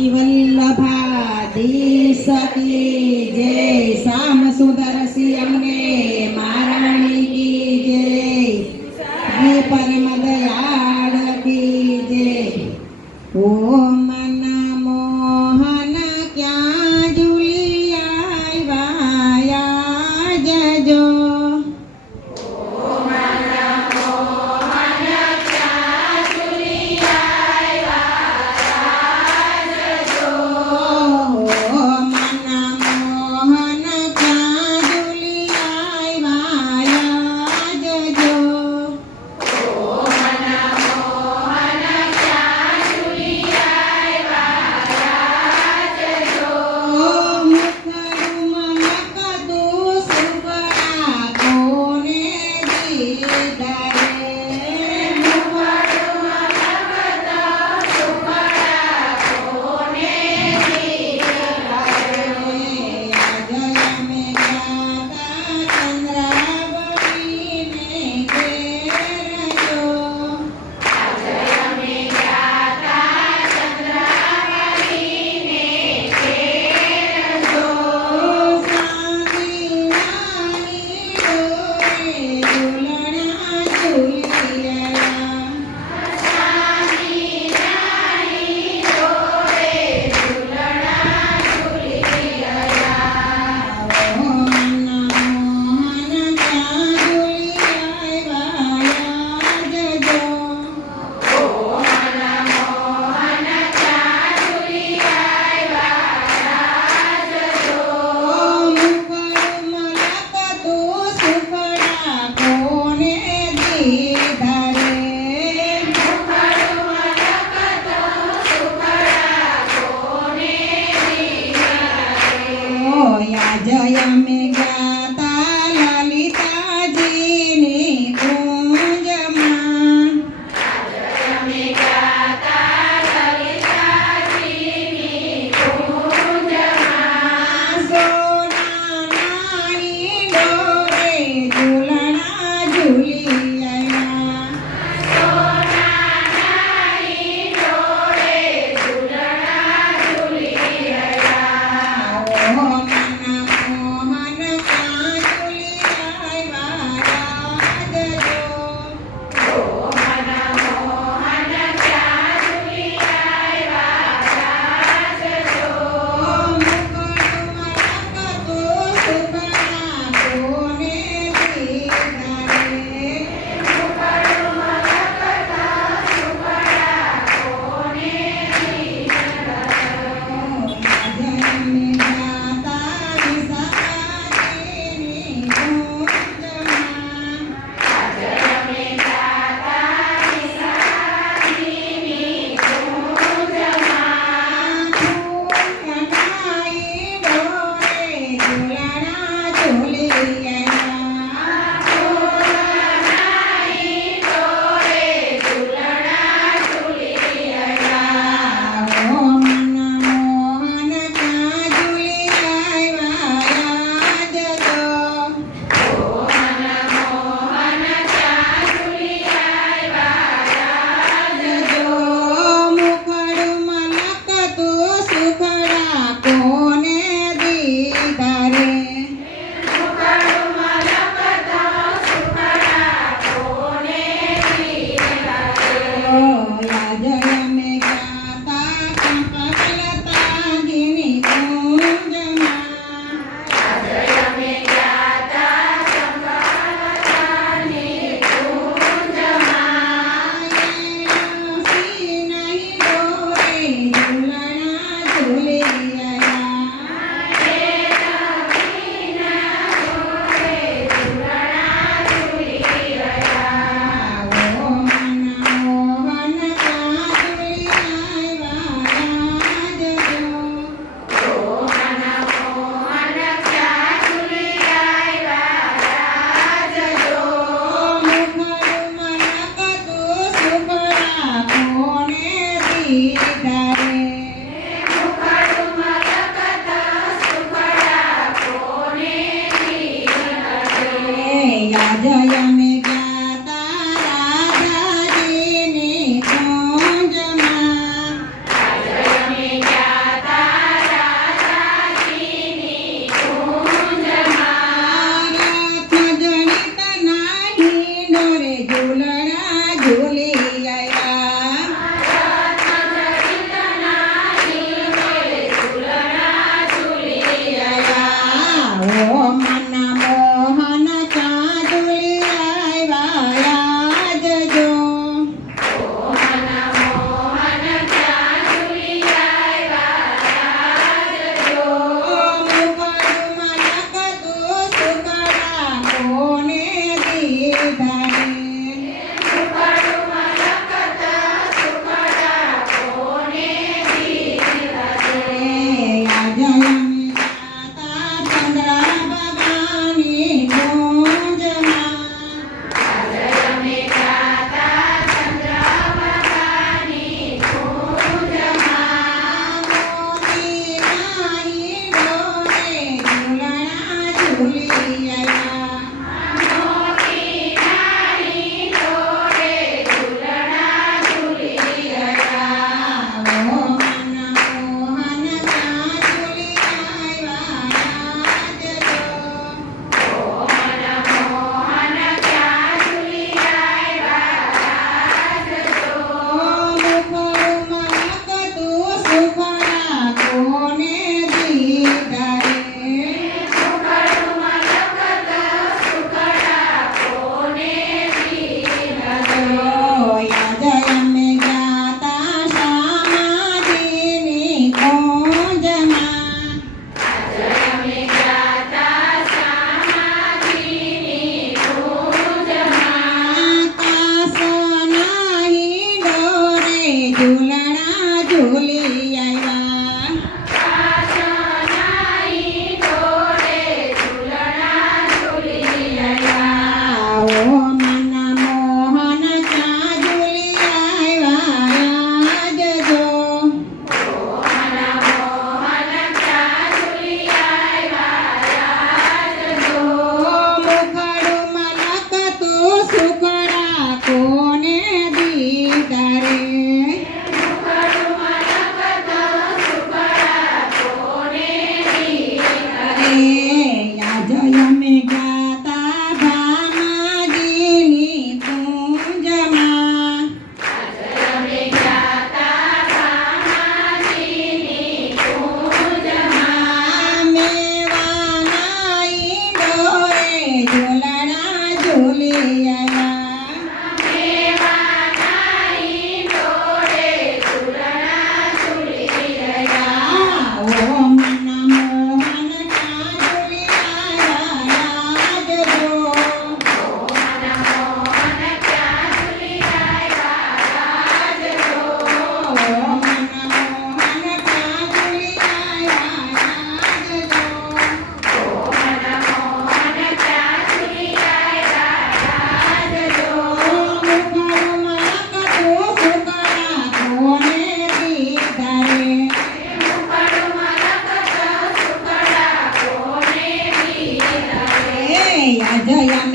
શિવલ્લભાધી સતી જય શામ સુદરસી અમને મહારાણી કી જય પરમ દયા I am Iya.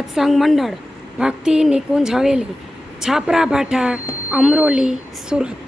સત્સંગ મંડળ ભક્તિ નિકુંજ હવેલી છાપરા ભાઠા અમરોલી સુરત.